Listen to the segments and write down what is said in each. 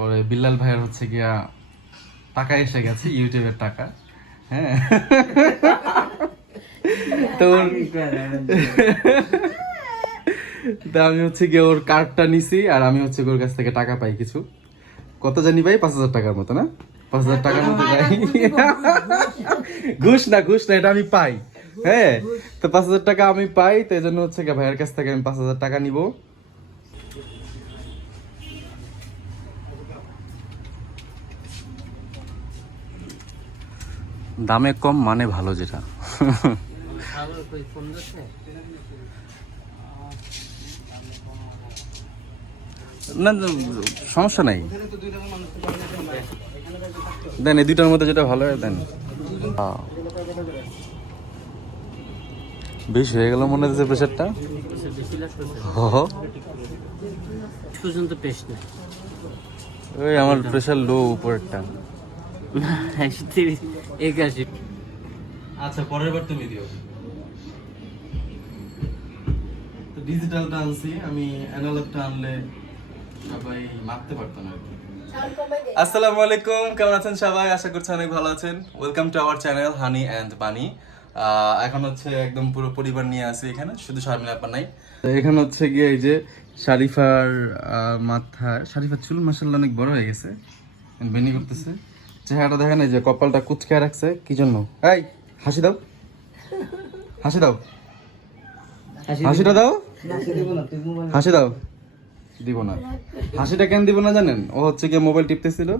পরে বিল্লাল ভাইয়ের হচ্ছে গিয়া টাকা এসে গেছে, ইউটিউবের টাকা। হ্যাঁ, তো আমি হচ্ছে গিয়ে ওর কার্ডটা নিছি, আর আমি হচ্ছে ওর কাছ থেকে টাকা পাই কিছু। কত জানি ভাই, 5,000 টাকার মতো না? 5,000 টাকার মতো পাই। ঘুষ না, এটা আমি পাই। হ্যাঁ, তো 5,000 টাকা আমি পাই, তো এই জন্য হচ্ছে গিয়ে ভাইয়ের কাছ থেকে আমি 5,000 টাকা নিব। দামে কম মানে ভালো, যেটা না সমস্যা নাই, দেন এই দুইটার মধ্যে যেটা ভালো হয় দেন। বেশি হয়ে গেল মনে হচ্ছে প্রেশারটা। ওই আমার প্রেশার লো উপরেরটা। আচ্ছা, পরের বার তুমি দিও। তো ডিজিটালটা আনছি আমি, অ্যানালগটা আনলে সবাই মাপতে পারতো না আর কি। আসসালামু আলাইকুম, কেমন আছেন সবাই? আশা করছি অনেক ভালো আছেন। Welcome to our channel honey and বানি। এখন হচ্ছে একদম পুরো পরিবার নিয়ে আসি এখানে, শুধু শারমিন আপা নাই। এখানে হচ্ছে গিয়ে এই যে শারিফার মাথায়, শারিফার চুল মাশাআল্লাহ অনেক বড় হয়ে গেছে, বেনি করতেছে। চেহারাটা দেখেন, এই যে কপালটা কুচকায় রাখছে কি জন্য? এই হাসি দাও, হাসি দাও, হাসিটা দাও, হাসি দাও। দিব না, হাসিটা কেন দিব না জানেন? ও হচ্ছে গিয়ে মোবাইল টিপতেছিল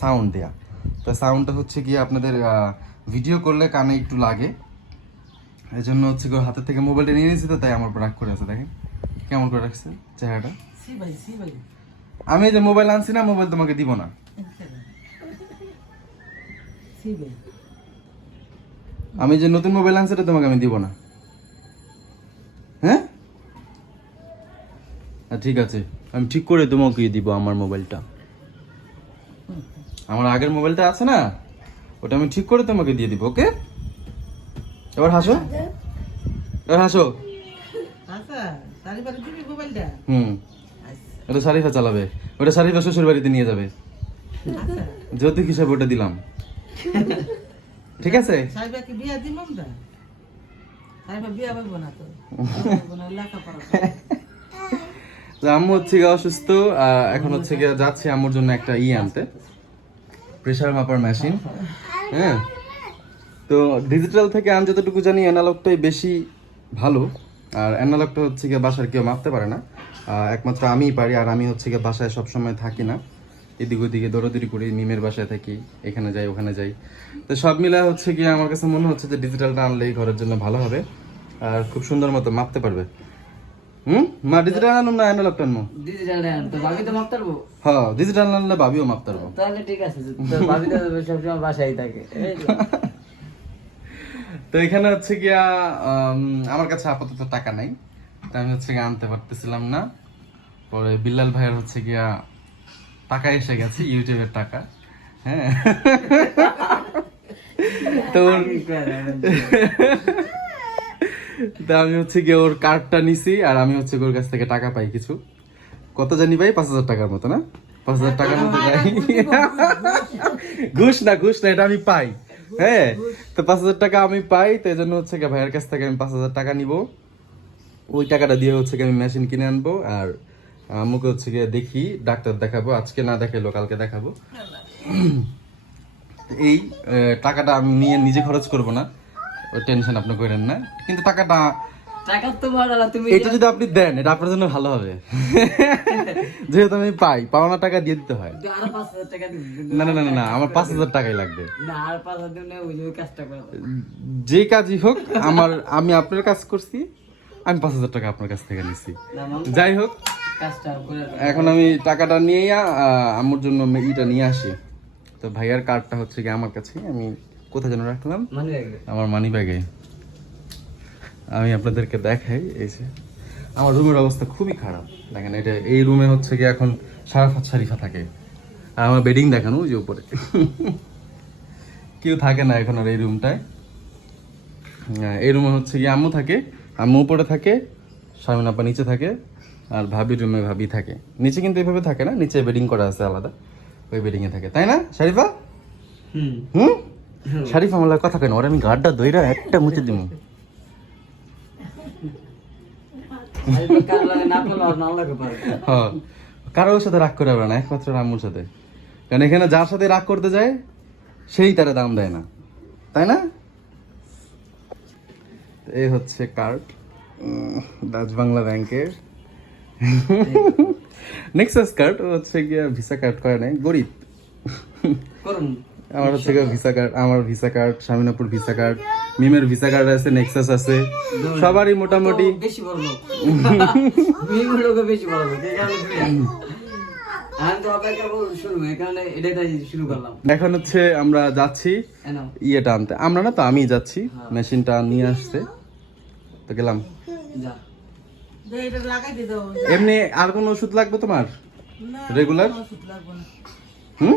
সাউন্ড দেয়া, তো সাউন্ডটা হচ্ছে গিয়ে আপনাদের ভিডিও করলে কানে একটু লাগে, এই জন্য হচ্ছে গিয়ে হাতের থেকে মোবাইলটা নিয়ে নিয়েছি, তো তাই আমার উপর রাগ করে আছে। দেখেন কেমন করে রাখছে চেহারাটা। আমি যে মোবাইল আনছি না, মোবাইল তোমাকে দিব না। আমি যে নতুন মোবাইল আনছি এটা তোমাকে আমি দিব না। হ্যাঁ, ঠিক আছে, আমি ঠিক করে তোমাকে দিব আমার মোবাইলটা। আমার আগের মোবাইলটা আছে না, ওটা আমি ঠিক করে তোমাকে দিয়ে দিব। ওকে, এবার হাসো, এবার হাসো। ওটা শারিফা চালাবে, ওটা শারিফা শ্বশুর বাড়িতে নিয়ে যাবে, যৌতুক হিসাবে ওটা দিলাম। ঠিক আছে, আম্মু হচ্ছে গিয়ে অসুস্থ, এখন হচ্ছে গিয়ে যাচ্ছে আম্মুর জন্য একটা আনতে, প্রেসার মাপার মেশিন। হ্যাঁ, তো ডিজিটাল থেকে আমি যতটুকু জানি অ্যানালগটাই বেশি ভালো, আর অ্যানালগটা হচ্ছে গিয়ে বাসার কেউ মাপতে পারে না, একমাত্র আমিই পারি। আর আমি হচ্ছে গিয়ে বাসায় সবসময় থাকি না, এদিক ওদিকে দৌড়াদৌড়ি করি, মিমের বাসায় থাকি, এখানে যাই ওখানে যাই। তো সব মিলে হচ্ছে গিয়ে আমার কাছে মনে হচ্ছে যে ডিজিটালটা আনলেই ঘরের জন্য ভালো হবে, আর খুব সুন্দর মতো মাপতে পারবে। মা ডিজিটাল আনুন না অ্যানালগটা আনবো? ডিজিটাল আন তো ভাবি তো মাপতে পারবো। হ্যাঁ, ডিজিটাল আনলে ভাবিও মাপতে পারবো। তাহলে ঠিক আছে, তো ভাবি তো সবসময় বাসায় থাকে। তো এখানে হচ্ছে গিয়া আমার কাছে আপাতত টাকা নাই, তাই আমি হচ্ছে গিয়ে আনতে পারতেছিলাম না। পরে বিল্লাল ভাইয়ের হচ্ছে গিয়া টাকা এসে গেছে, ইউটিউবের টাকা। হ্যাঁ, তো আমি হচ্ছে গিয়ে ওর কার্ডটা নিছি, আর আমি হচ্ছে ওর কাছ থেকে টাকা পাই কিছু। কত জানি ভাই, 5,000 টাকার মতো না? 5,000 টাকার মতো পাই। ঘুষ না, এটা আমি পাই। হ্যাঁ, তো 5,000 টাকা আমি পাই, তো এই জন্য হচ্ছে গিয়ে ভাইয়ের কাছ থেকে আমি 5,000 টাকা নিব। ওই টাকাটা দিয়ে হচ্ছে গিয়ে আমি মেশিন কিনে আনবো, আর আম্মুকে হচ্ছে গিয়ে দেখি ডাক্তার দেখাবো, আজকে না দেখাইলো কালকে দেখাবো। এই টাকাটা আমি নিয়ে নিজে খরচ করব না, ওই টেনশন আপনি করেন না, কিন্তু টাকাটা এটা যদি আপনি দেন, এটা আপনার জন্য ভালো হবে। যেহেতু আমি পাই, পাওনা টাকা দিয়ে দিতে হয়। না না না না, আমার 5,000 টাকাই লাগবে। যে কাজই হোক, আমি আপনার কাজ করছি, আমি 5,000 টাকা আপনার কাছ থেকে নিচ্ছি। যাই হোক, এখন আমি টাকাটা নিয়ে আম্মুর জন্য ইটা নিয়ে আসি। তো ভাইয়ার কার্ডটা হচ্ছে কি আমার কাছে, আমি কোথায় যেন রাখলাম, আমার মানি ব্যাগে। আমি আপনাদেরকে দেখাই, এই যে আমার রুমের অবস্থা খুবই খারাপ। দেখেন, এটা এই রুমে হচ্ছে কি এখন শারিফা থাকে, আর আমার বেডিং দেখানো ওই যে উপরে। কেউ থাকে না এখন আর এই রুমটায়। এই রুমে হচ্ছে কি আম্মু থাকে, আম্মু উপরে থাকে, শারমিন আপা নিচে থাকে, আর ভাবি রুমে ভাবি থাকে। নিচে কিন্তু এইভাবে থাকে না, নিচে বেডিং করা আছে আলাদা। ওই বেডিং এ থাকে, তাই না শরীফা? হুম হুম, শরীফা আমার কথা কেন, ওর আমি গাড়টা দইরা একটা মুছে দিব। কার লাগে না করলে আর না লাগে পারে। হ্যাঁ, কারোর সাথে রাগ করে হবে না, একমাত্র রামুর সাথে। কারণ এখানে যার সাথে রাগ করতে যায় সেই তারা দাম দেয় না, তাই না? এই হচ্ছে কার্ড ডাচ বাংলা ব্যাংকের নেক্সাস কার্ড। ও হচ্ছে গিয়া ভিসা কার্ড করে নাই, গরিব। করুন আমার হচ্ছে গিয়া ভিসা কার্ড, আমার ভিসা কার্ড, স্বামীনাপুর ভিসা কার্ড, মিমের ভিসা কার্ড আছে, নেক্সাস আছে, সবারই মোটামুটি। তো বেশি বড় লোক মিম লোক বেশি বড় লোক এই কারণে আমি তো অপেক্ষা করব শুরু এখানে এটাই শুরু করলাম। এখন হচ্ছে আমরা যাচ্ছি এনাও ইয়েটা আনতে, আমরা না তো আমি যাচ্ছি, মেশিনটা নিয়ে আসছে তো গেলাম। যা এমনি আর কোনো ওষুধ লাগবে তোমার রেগুলার? হুম,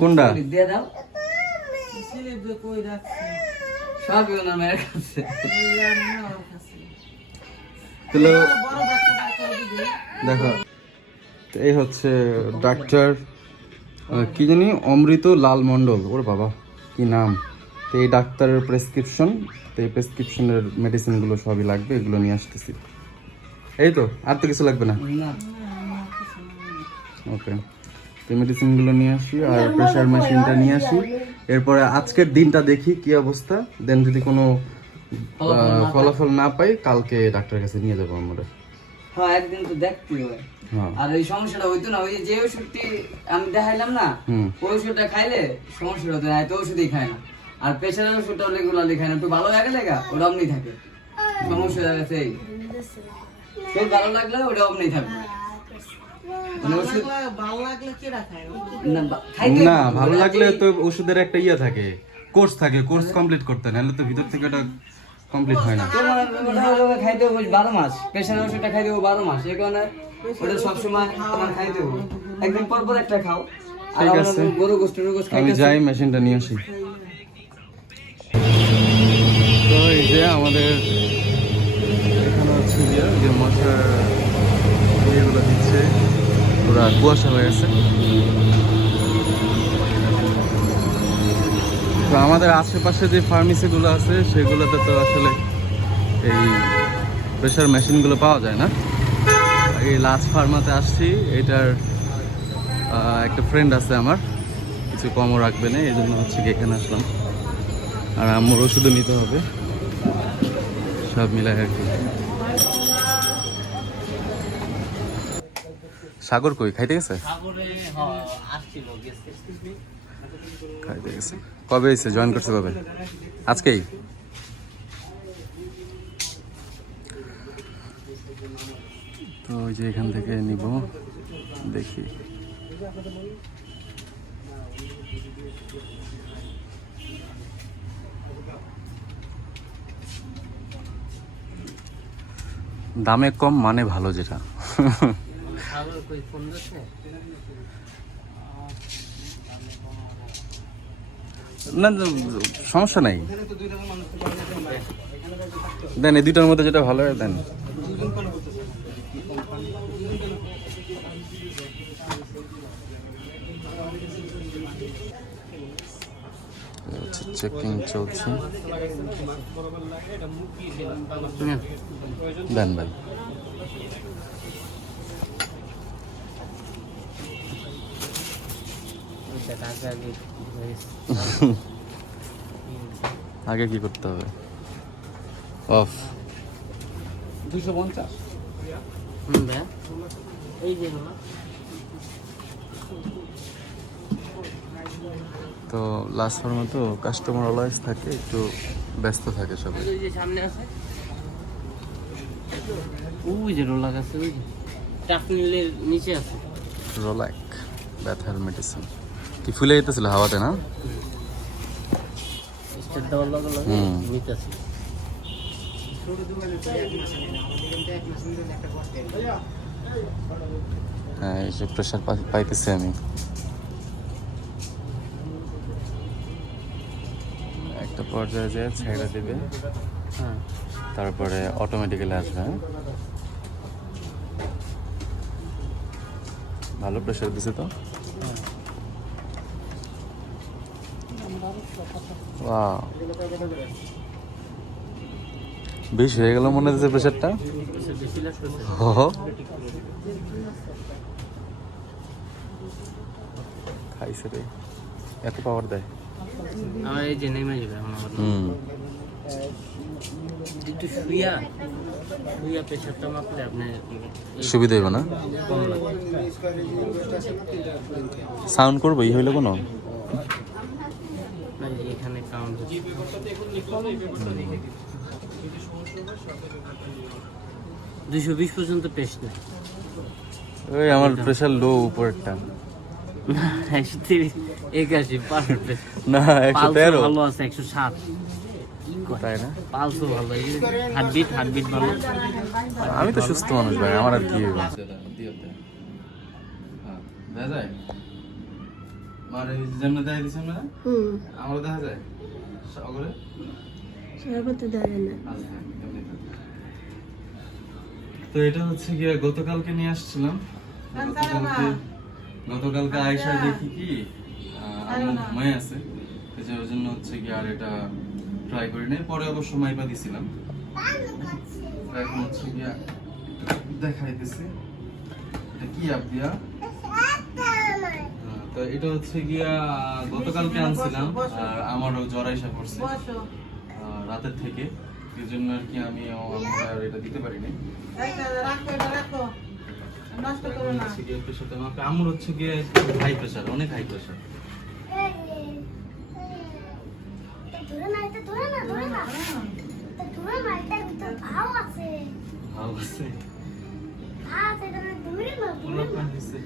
কোনটা? দিয়ে দাও সব ওনার মেয়ের কাছে। তাহলে দেখো, তো এই হচ্ছে ডাক্তার কি জানি, অমৃত লাল মণ্ডল, ওর বাবা কি নাম। তো এই ডাক্তারের প্রেসক্রিপশন, তো এই প্রেসক্রিপশনের মেডিসিনগুলো সবই লাগবে, এগুলো নিয়ে আসতেছি। এই তো, আর তো কিছু লাগবে না। না ওকে, তো মেডিসিনগুলো নিয়ে আসি আর প্রেশার মেশিনটা নিয়ে আসি। এরপরে আজকের দিনটা দেখি কি অবস্থা, দেন যদি কোনো ফলাফল না পাই কালকে ডাক্তারের কাছে নিয়ে যাবো আমরা। হ্যাঁ একদিন তো দেখতে হয়। হ্যাঁ, আর এই সমস্যাটা হইতো না, ওই যে ওষুধটি আমি দেখাইলাম না, ওই ওষুধটা খাইলে সমস্যা হতো না, এত ওষুধই খায় না। আর প্রেশারের ওষুধটা রেগুলারলি খায় না, একটু ভালো লাগে লেগা ওটা অমনি থাকে। সমস্যা হয়ে গেছে এই, খুব ভালো লাগলে ওটা অমনি থাকবে। মানে ওষুধ খাইতে না ভালো লাগলে তো ওষুধের একটা ইয়ে থাকে, কোর্স থাকে, কোর্স কমপ্লিট করতে, নাহলে তো ভিতর থেকে ওটা কমপ্লিট হয় না। তোমার ওটা খাইতে হবে 12 মাস, প্রেশারের ওষুধটা খাইতে হবে 12 মাস, এই কারণে ওটা সবসময় তোমার খাইতে হবে। একদিন পর পর একটা খাও। আর ঠিক আমরা আছে, গরু গোশত আমি যাই মেশিনটা নিয়ে আসি। তো এই যে আমাদের এখানে হচ্ছে যে মশার ইয়েগুলো দিচ্ছে, পুরা কুয়াশা হয়ে গেছে। তো আমাদের আশেপাশে যে ফার্মেসিগুলো আছে সেগুলোতে তো আসলে এই প্রেশার মেশিনগুলো পাওয়া যায় না। এই লাস্ট ফার্মাতে আসছি, এটার একটা ফ্রেন্ড আছে আমার, কিছু কমও রাখবে না, এই জন্য হচ্ছে কি এখানে আসলাম। আর আমার ওষুধও নিতে হবে, সব মিলাই আর কি। সাগর কই, খাইতে গেছে? খাইতে গেছে। কবে এসে জয়েন করছে, কবে? আজকেই? তো ওই যে এখান থেকে নিব, দেখি। দামে কম মানে ভালো, যেটা না সমস্যা নাই, দেন এই দুইটার মধ্যে যেটা ভালো হয় দেন। চেকিং চলছে, দেন ভাই। আগে কি করতে হবে? অফ 250। এই যে তো লাস্ট ফার্মে তো কাস্টমার অলওয়েজ থাকে, একটু ব্যস্ত থাকে সবাই। ওই যে সামনে আছে, ওই যে রোলাক আছে, ওই যে টাফনিলের নিচে আছে রোলাক ব্যথার মেডিসিন। কি ফুলে যেতেছিল হাওয়াতে না? স্টার দেওয়ার লগে লগে নিতে আছে। হ্যাঁ, এই যে প্রেশার পাইতেছি আমি। একটা পর্যায়ে যে ছেড়ে দিবে, হ্যাঁ তারপরে অটোমেটিক্যালি আসবে। ভালো প্রেশার দিছে তো। ওয়াও, বেশ হয়ে গেল মনে হচ্ছে প্রেশারটা। খাইছে রে, এত পাওয়ার দেয়। আমার এই যে নেমে যাবে এখন আবার একটু শুইয়া প্রেশারটা মাপলে আপনি সুবিধা হইব না? কম লাগবে। সাউন্ড করবো এই হইলো কোনো? এই যে এখানে কাউন্ট হচ্ছে 220 পর্যন্ত টেস্ট নেই। ওই আমার প্রেশার লো উপরেরটা। 181 পারফেক্ট। না 113 ভালো আছে 107। তাই না? পালসও ভালো, এই হার্টবিট ভালো। আমি তো সুস্থ মানুষ ভাই, আমার আর কি হইব। তো এটা হচ্ছে গিয়ে গতকালকে নিয়ে আসছিলাম। গতকালকে আয়সা দেখি কি আম্মু ঘুমায় আছে, ওই জন্য হচ্ছে গিয়ে আর এটা ট্রাই করি নাই। পরে অবশ্য মাইপা দিছিলাম। এখন হচ্ছে গিয়া দেখাইতেছি এটা কি আপিয়া। তো এটা হচ্ছে গিয়া গতকালকে আনছিলাম, আর আমারও জ্বর আইসা পড়ছে রাতের থেকে, এই জন্য আর কি আমি আর এটা দিতে পারিনি। আমার হচ্ছে গিয়ে হাই প্রেশার, অনেক হাই প্রেশার।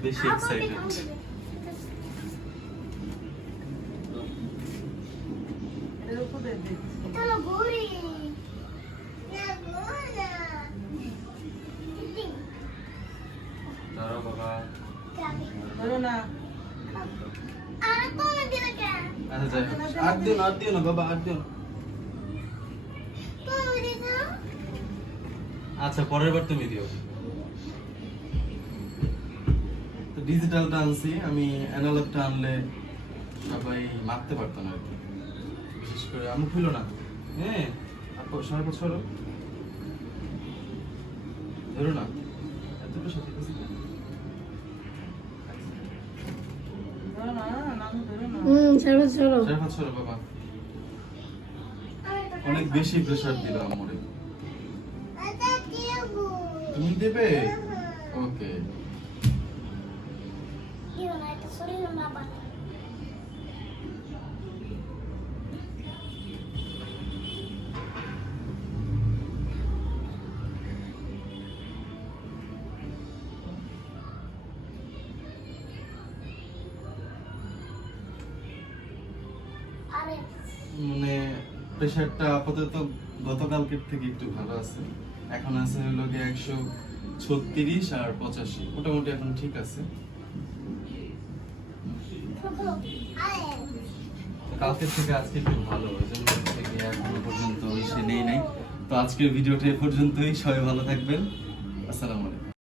বেশি এক্সাইটেড। দাঁড়াও বাবা। আচ্ছা যাই হোক, আর দিও না বাবা, আর দিও না। আচ্ছা পরের বার তুমি দিও। তো ডিজিটালটা আনছি আমি, অ্যানালগটা আনলে সবাই মাপতে পারতো না আর কি। বিশেষ করে আমি খুলো না, হ্যাঁ আপু সারা বছর ধরো না এতটা সাথে বাবা অনেক বেশি প্রেসার দিল আমরে। তুমি দেবে? ওকে। মানে প্রেশারটা আপাতত গতকালকের থেকে একটু ভালো আছে। এখন আছে হলো গিয়ে 136 আর 85, মোটামুটি এখন ঠিক আছে। কালকের থেকে আজকে একটু ভালো, ওই জন্য এখনো পর্যন্ত এসে নেই নাই। তো আজকের ভিডিওটা এ পর্যন্তই, সবাই ভালো থাকবেন। আসসালামু আলাইকুম।